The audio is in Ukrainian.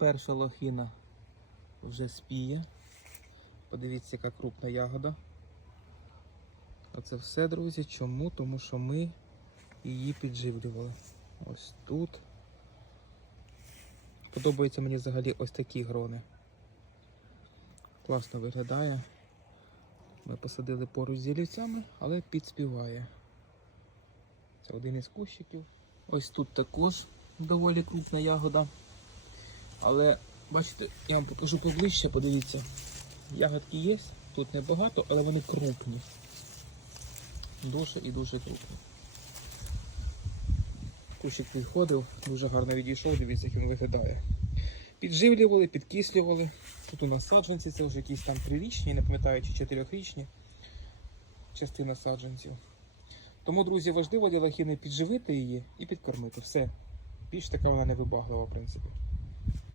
Перша лохина вже спіє. Подивіться, яка крупна ягода. Оце все, друзі. Чому? Тому що ми її підживлювали. Ось тут. Подобаються мені взагалі ось такі грони. Класно виглядає. Ми посадили поруч з ялівцями, але підспіває. Це один із кущиків. Ось тут також доволі крупна ягода. Але бачите, я вам покажу поближче, подивіться. Ягодки є, тут небагато, але вони крупні. Дуже і дуже крупні. Кущик відходив, дуже гарно відійшов, дивіться, як він виглядає. Підживлювали, підкислювали. Тут у нас саджанці, це вже якісь там трирічні, не пам'ятаю, чи чотирьохрічні частина саджанців. Тому, друзі, важливо для лохіни підживити її і підкормити. Все. Більш така вона не вибаглива, в принципі.